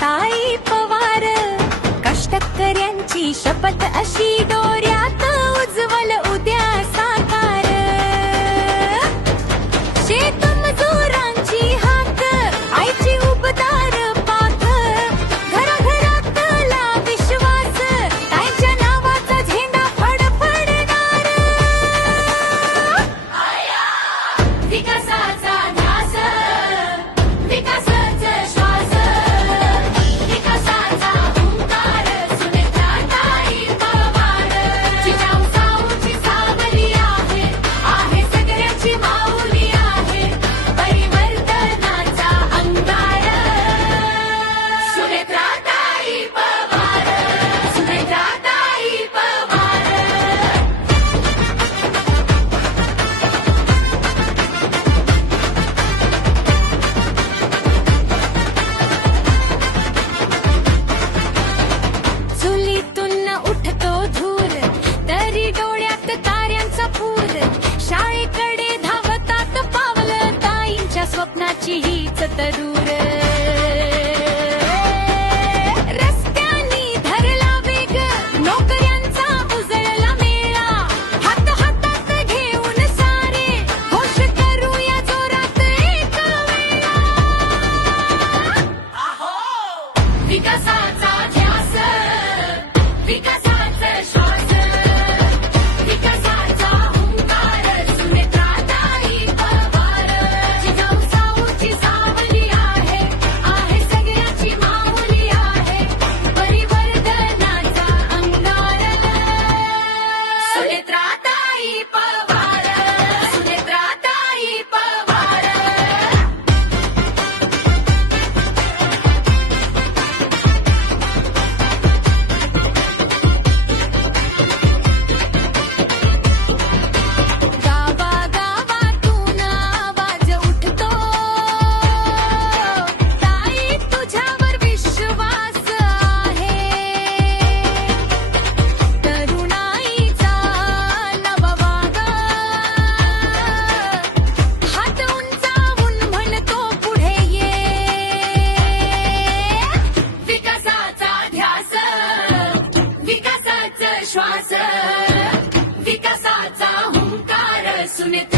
ताई पवार, कष्टकऱ्यांची शपथ अशी डोऱ्यात उज्ज्वल उद्या साकार. शेतमजुरांची हाक, आईची उबदार पाख, घराघरातला विश्वास, ताईच्या नावाचा झेंडा फडफडणार. विकासाचा ध्यास, विकासाचा श्वास, विकासाचा हुंकार, सुनेत्रा ताई पवार. जिजाऊ साऊची सावली आहे, आहे सगळ्याची माऊली आहे, परिवर्तनाचा अंगार. सुनेत्रा ताई पवार, सुनेत्रा ताई पवार. चुलीतून उठतो धूर, तरी डोळ्यात ताऱ्यांचा पूर. शाळेकडे धावतात पावलं, ताईंच्या स्वप्नाची हीच तरूर. रस्त्यांनी धरला वेग, नोकऱ्यांचा उजळला मेळा. हात हातात घेऊन सारे घोष करूया जोरात एक वेळा. विकासाचा ध्यास, विकासाचा श्वास, विकासाचा हुंकार, सुनेत्रा ताई पवार. जिजाऊ साऊची सावली आहे, आहे सगळ्याची माऊली आहे, परिवर्तनाचा अंगार. सुनेत्रा ताई पवार, सुनेत्रा ताई पवार. गावागावातून आवाज उठतो, ताई तुझ्यावर विश्वास आहे. तरुणाईचा नववाग, हात उंचावून म्हणतो पुढे ये. विकासाचा ध्यास, विकासाचा श्वास, विकासाचा हुंकार, सुनेत्रा